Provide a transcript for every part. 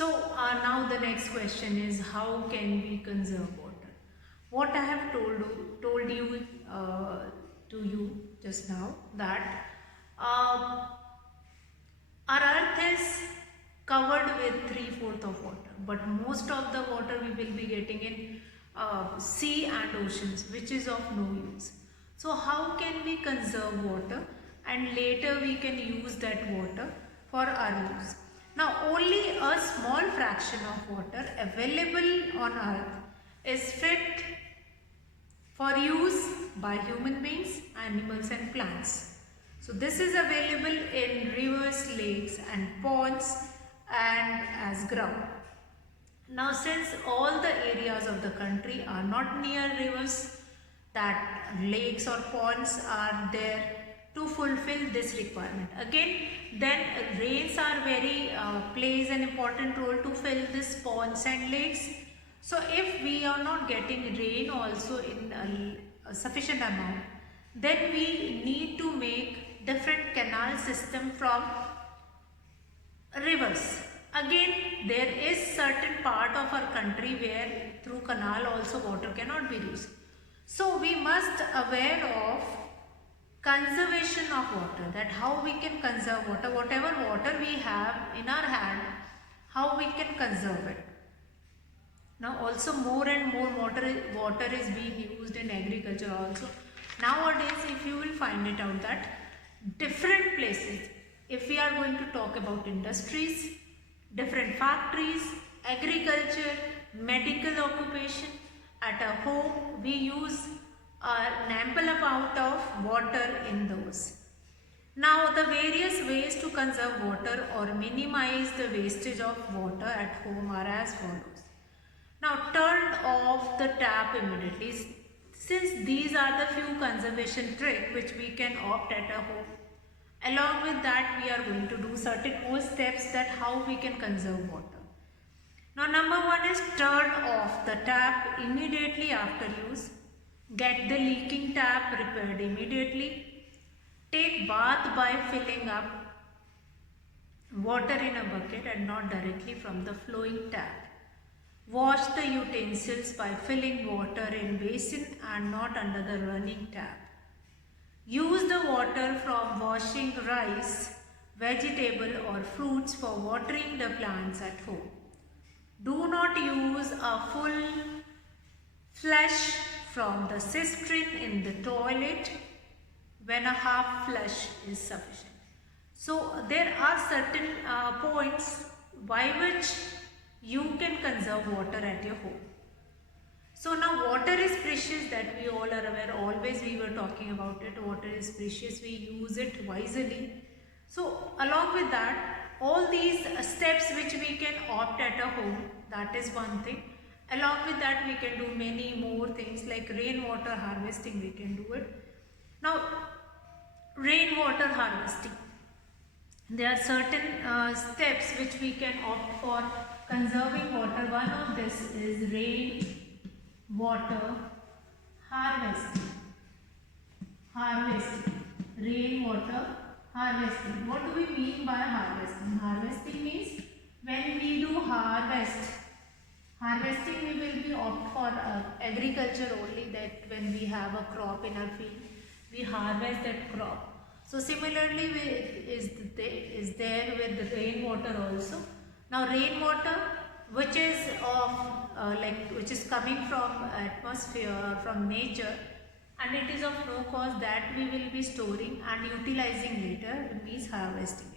Now the next question is, how can we conserve water? What I have told you to you just now, that uh, our earth is covered with 3/4 of water, but most of the water we will be getting in sea and oceans, which is of no use. So how can we conserve water and later we can use that water for our use? Now only a small fraction of water available on earth is fit for use by human beings, animals and plants. So this is available in rivers, lakes and ponds and as ground. Now since all the areas of the country are not near rivers, that lakes or ponds are there to fulfill this requirement. Again, then rains are plays an important role to fill this ponds and lakes. So if we are not getting rain also in a sufficient amount, then we need to make different canal system from rivers. Again, there is certain part of our country where through canal also water cannot be reached. So we must aware of conservation of water, that how we can conserve water, whatever water we have in our hand, how we can conserve it. Now also more and more water is being used in agriculture also. Nowadays if you will find it out that different places, if we are going to talk about industries, different factories, agriculture, medical occupation, at a home we use an ample amount of water in those. Now the various ways to conserve water or minimize the wastage of water at home are as follows. Now turn off the tap immediately. Since these are the few conservation tricks which we can opt at a home. Along with that, we are going to do certain more steps that how we can conserve water. Now number one is turn off the tap immediately after use. Get the leaking tap repaired immediately. Take bath by filling up water in a bucket and not directly from the flowing tap. Wash the utensils by filling water in basin and not under the running tap. Use the water from washing rice, vegetable or fruits for watering the plants at home. Do not use a full flush from the cistern in the toilet when a half flush is sufficient. So there are certain points by which you can conserve water at your home. So now water is precious, that we all are aware, always we were talking about it, water is precious, we use it wisely. So along with that, all these steps which we can opt at a home, that is one thing. Along with that we can do many more things like rainwater harvesting, we can do it. Now rainwater harvesting, there are certain steps which we can opt for conserving water. One of this is rainwater harvesting. Rainwater harvesting. What do we mean by harvesting? Harvesting means when we do harvest. Harvesting we will be opt for agriculture only, that when we have a crop in our field, we harvest that crop. So similarly is there with the rainwater also. Now rainwater which is which is coming from atmosphere, from nature, and it is of no cost, that we will be storing and utilizing later, means harvesting it.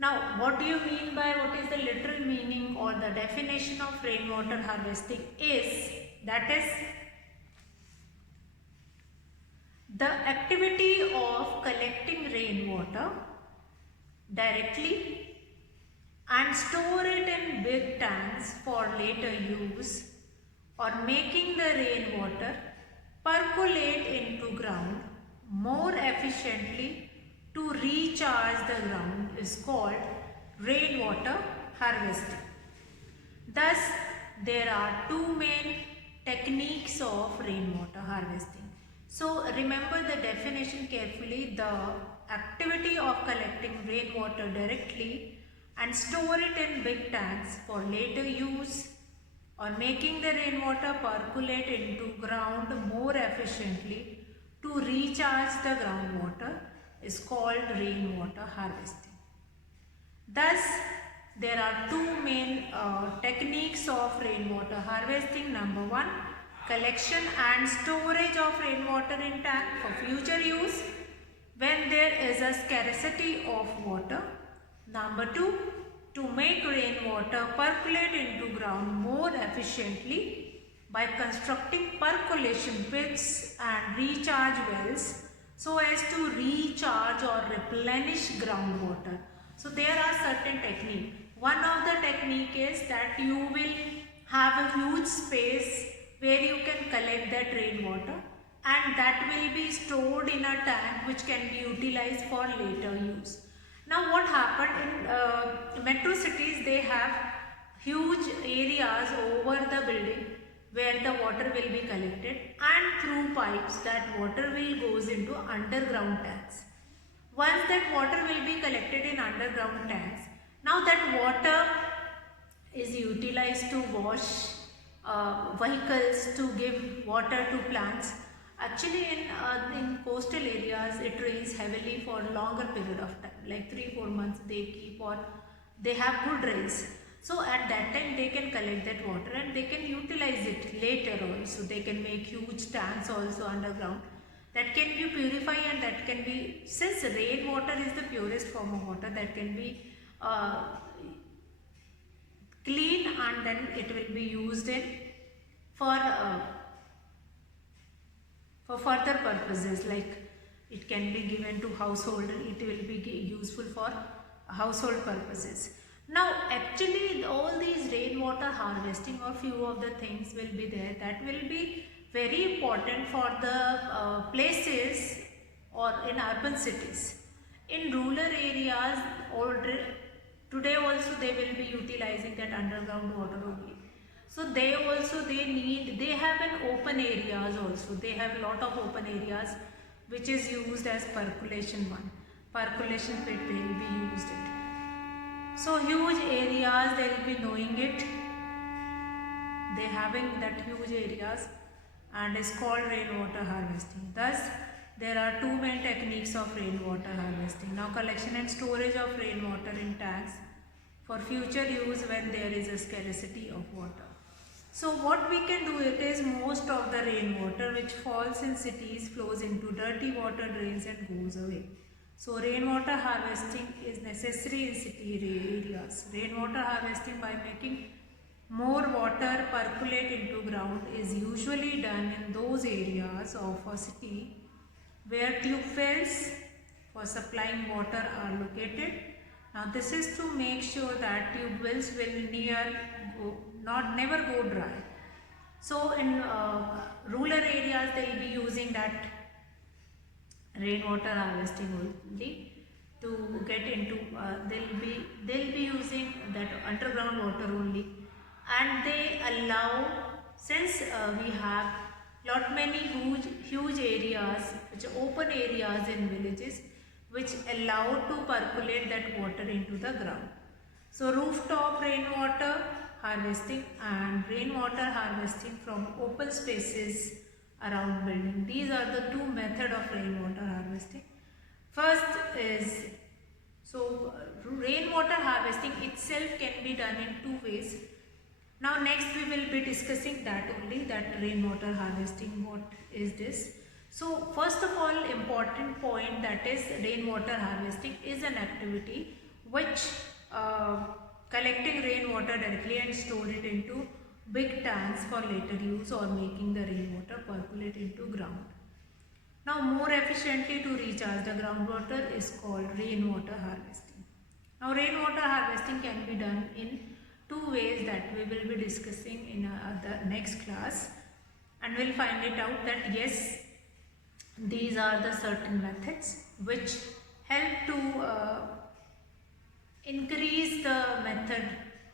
Now what do you mean by, what is the literal meaning or the definition of rainwater harvesting is, that is the activity of collecting rainwater directly and store it in big tanks for later use, or making the rainwater percolate into ground more efficiently to recharge the ground, is called rainwater harvesting. Thus, there are two main techniques of rainwater harvesting. So remember the definition carefully: the activity of collecting rainwater directly and store it in big tanks for later use, or making the rainwater percolate into ground more efficiently to recharge the groundwater is called rainwater harvesting. Thus, there are two main techniques of rainwater harvesting. Number one, collection and storage of rainwater in tank for future use when there is a scarcity of water. Number two, to make rainwater percolate into ground more efficiently by constructing percolation pits and recharge wells so as to recharge or replenish groundwater. So there are certain techniques. One of the technique is that you will have a huge space where you can collect that rainwater, and that will be stored in a tank which can be utilized for later use. Now what happened in metro cities, they have huge areas over the building where the water will be collected, and through pipes that water will goes into underground tanks. Once that water will be collected in underground tanks, now that water is utilized to wash vehicles, to give water to plants. Actually, in coastal areas, it rains heavily for longer period of time, like 3-4 months they keep, or they have good rains. So at that time they can collect that water and they can utilize it later also. They can make huge tanks also underground that can be purified, and that can be, since rainwater is the purest form of water, that can be clean, and then it will be used in for further purposes, like it can be given to household, it will be useful for household purposes. Now actually all these rainwater harvesting, or few of the things will be there that will be very important for the places or in urban cities. In rural areas, today also they will be utilizing that underground water only. So they have an open areas also. They have a lot of open areas which is used as percolation one. Percolation pit, they will be used it. So huge areas, they will be knowing it. They having that huge areas, and is called rainwater harvesting. Thus, there are two main techniques of rainwater harvesting. Now, collection and storage of rainwater in tanks for future use when there is a scarcity of water. So what we can do, it is most of the rainwater which falls in cities flows into dirty water drains and goes away. So rainwater harvesting is necessary in city areas. Rainwater harvesting by making more water percolate into ground is usually done in those areas of a city where tube wells for supplying water are located. Now this is to make sure that tube wells will never go dry. So in rural areas they will be using that rainwater harvesting only to get into. They'll be using that underground water only, and they allow, since we have many huge areas, which are open areas in villages, which allow to percolate that water into the ground. So rooftop rainwater harvesting and rainwater harvesting from open spaces around building. These are the two methods of rainwater harvesting. First is, rainwater harvesting itself can be done in two ways. Now next we will be discussing that only, that rainwater harvesting, what is this. So first of all, important point, that is rainwater harvesting is an activity which collecting rainwater directly and store it into big tanks for later use, or making the rainwater percolate into ground. Now more efficiently to recharge the groundwater is called rainwater harvesting. Now rainwater harvesting can be done in two ways that we will be discussing in the next class, and we'll find it out that yes, these are the certain methods which help to increase the method,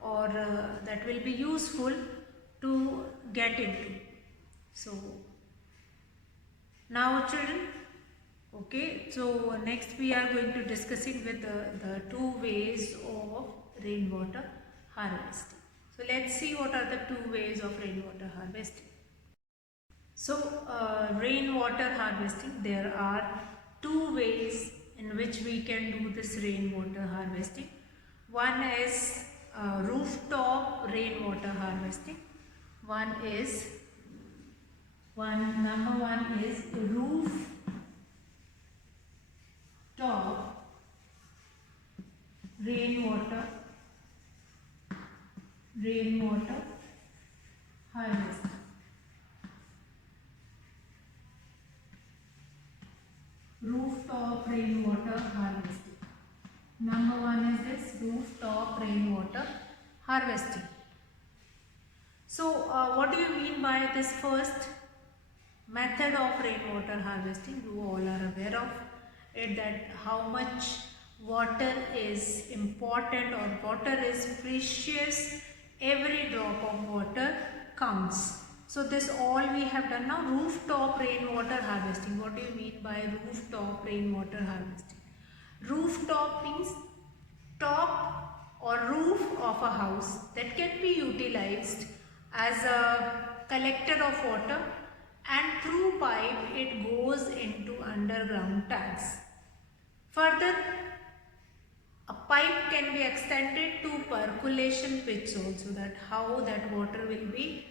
or that will be useful to get into. So now children, okay, so next we are going to discussing with the two ways of rainwater harvesting. So let's see what are the two ways of rainwater harvesting. So rainwater harvesting, there are two ways in which we can do this rainwater harvesting. One is rooftop rainwater harvesting. Number one is rooftop rainwater harvesting. Rooftop rainwater harvesting. Number one is this rooftop rainwater harvesting. So what do you mean by this first method of rainwater harvesting? You all are aware of it, that how much water is important or water is precious. Every drop of water counts. So this all we have done now. Rooftop rainwater harvesting. What do you mean by rooftop rainwater harvesting? Rooftop means top or roof of a house that can be utilized as a collector of water, and through pipe it goes into underground tanks. Further, a pipe can be extended to percolation pits also, that how that water will be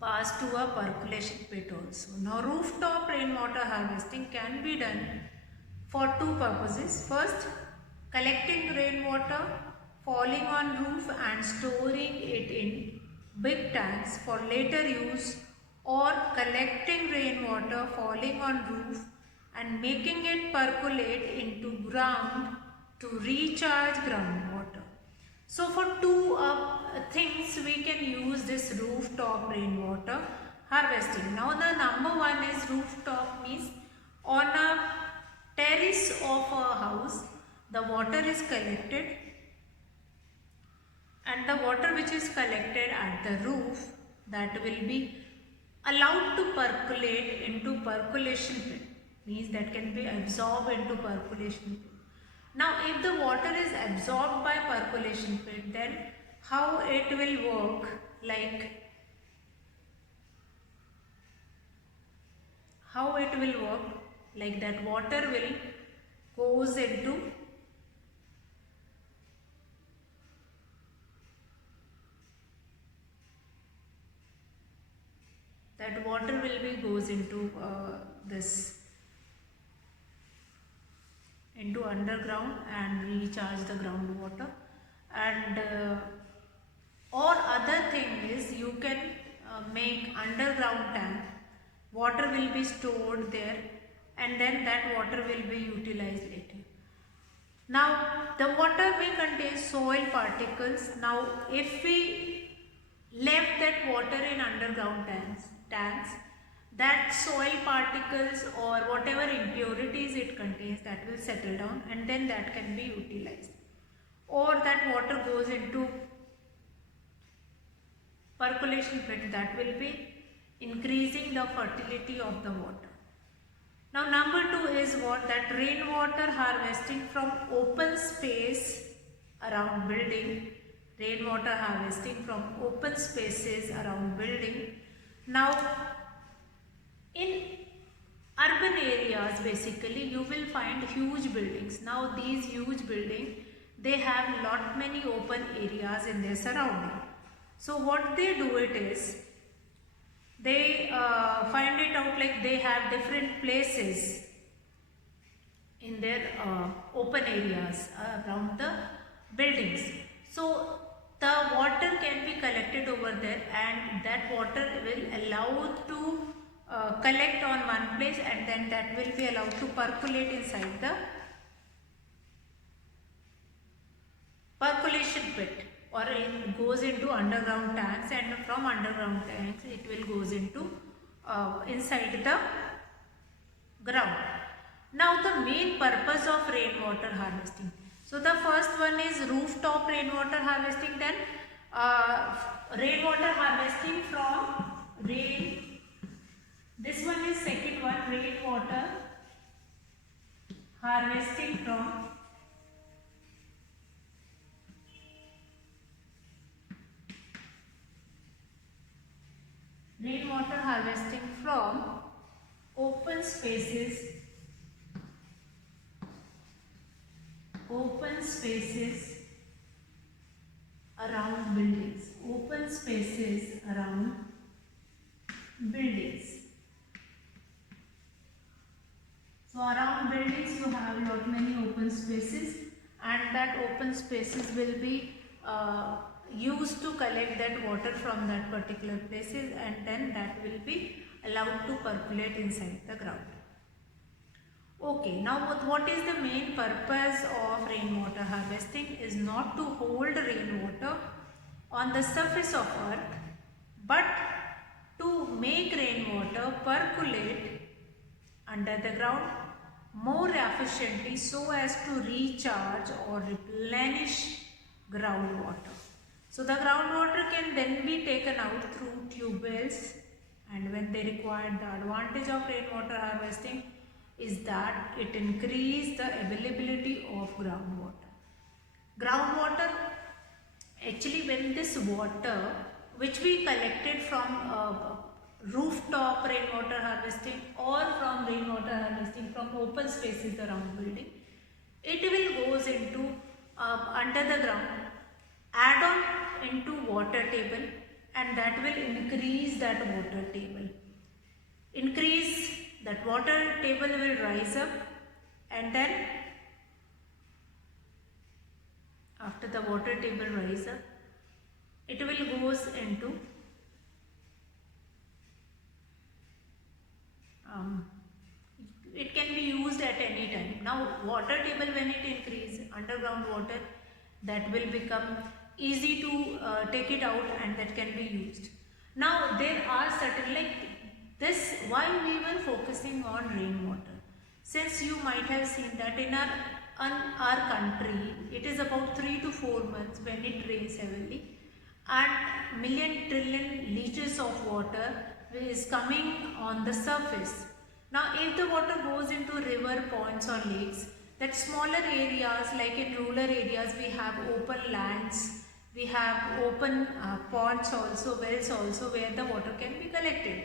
passed to a percolation pit also. Now rooftop rainwater harvesting can be done for two purposes. First, collecting rainwater falling on roof and storing it in big tanks for later use, or collecting rainwater falling on roof and making it percolate into ground to recharge groundwater. So for two things we can use this rooftop rainwater harvesting. Now the number one is rooftop means on a terrace of a house the water is collected, and the water which is collected at the roof, that will be allowed to percolate into percolation pit, means that can be absorbed into percolation pit. Now if the water is absorbed by percolation pit, then how it will work, like that water will goes into this into underground and recharge the groundwater. And or other thing is, you can make underground tank, water will be stored there, and then that water will be utilized later. Now the water may contain soil particles. Now if we left that water in underground tanks, that soil particles or whatever impurities it contains, that will settle down, and then that can be utilized. Or that water goes into percolation pit, that will be increasing the fertility of the water. Now number two is what? That rainwater harvesting from open space around building. Rainwater harvesting from open spaces around building. Now in urban areas, basically you will find huge buildings. Now these huge buildings, they have lot many open areas in their surrounding. So what they do it is, they find it out, like they have different places in their open areas around the buildings. So the water can be collected over there, and that water will allow to collect on one place, and then that will be allowed to percolate inside the percolation pit, or it goes into underground tanks, and from underground tanks it will goes into inside the ground. Now the main purpose of rainwater harvesting. So the first one is rooftop rainwater harvesting, then rainwater harvesting from rain. This one is second one, rainwater harvesting from rainwater harvesting from open spaces around buildings. Open spaces around buildings. So around buildings you have lot many open spaces, and that open spaces will be used to collect that water from that particular places, and then that will be allowed to percolate inside the ground. Okay, now what is the main purpose of rainwater harvesting is not to hold rainwater on the surface of earth, but to make rainwater percolate under the ground more efficiently so as to recharge or replenish groundwater. So the groundwater can then be taken out through tube wells, and when they require, the advantage of rainwater harvesting is that it increases the availability of groundwater. Groundwater, actually when this water which we collected from rooftop rainwater harvesting or from rainwater harvesting from open spaces around building, it will goes into under the ground, add on into water table, and that will increase that water table. Increase that water table will rise up, and then after the water table rise up, it will goes into it can be used at any time. Now water table, when it increase, underground water, that will become easy to take it out, and that can be used. Now there are certain, like this, why we were focusing on rainwater, since you might have seen that in our country it is about 3 to 4 months when it rains heavily, and million trillion liters of water is coming on the surface. Now if the water goes into river, ponds or lakes, that smaller areas, like in rural areas we have open lands, we have open ponds also, wells also, where the water can be collected.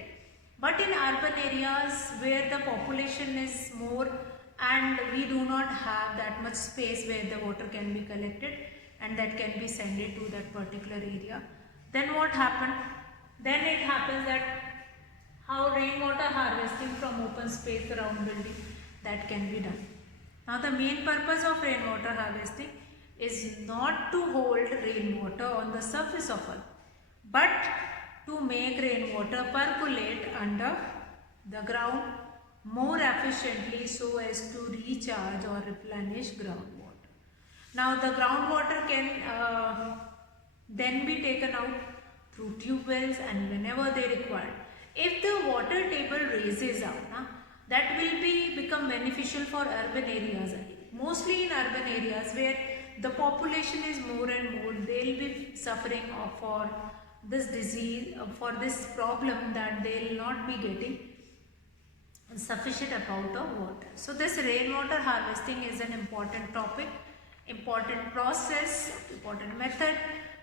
But in urban areas where the population is more and we do not have that much space where the water can be collected and that can be sent to that particular area, then what happened? Then it happens that how rainwater harvesting from open space around building, that can be done. Now the main purpose of rainwater harvesting is not to hold rainwater on the surface of earth, but to make rainwater percolate under the ground more efficiently so as to recharge or replenish groundwater. Now the groundwater can then be taken out through tube wells and whenever they require. If the water table raises up, that will become beneficial for urban areas. Mostly in urban areas where the population is more and more, they will be suffering for this disease, for this problem, that they will not be getting sufficient amount of water. So this rainwater harvesting is an important topic, important process, important method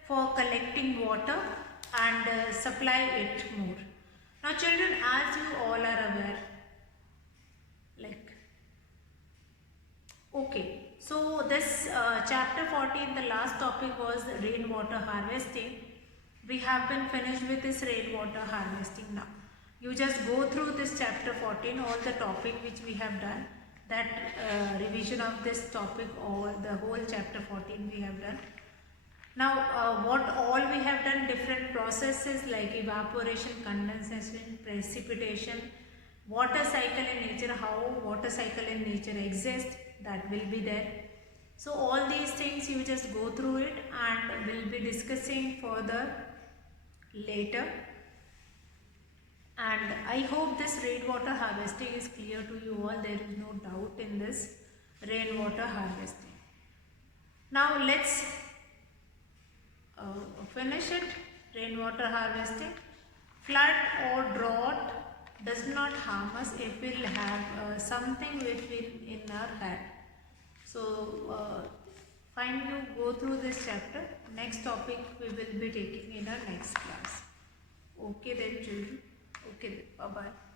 for collecting water and supply it more. Now children, as you all are aware, okay, so this chapter 14, the last topic was rainwater harvesting. We have been finished with this rainwater harvesting now. You just go through this chapter 14, all the topic which we have done, that revision of this topic, or the whole chapter 14 we have done. Now what all we have done, different processes like evaporation, condensation, precipitation, water cycle in nature, how water cycle in nature exists, that will be there. So all these things you just go through it, and we'll be discussing further later. And I hope this rainwater harvesting is clear to you all. There is no doubt in this rainwater harvesting. Now let's finish it. Rainwater harvesting. Flood or drought does not harm us if we will have something which will in our head. So fine, you go through this chapter. Next topic we will be taking in our next class. Okay then children. till bye bye.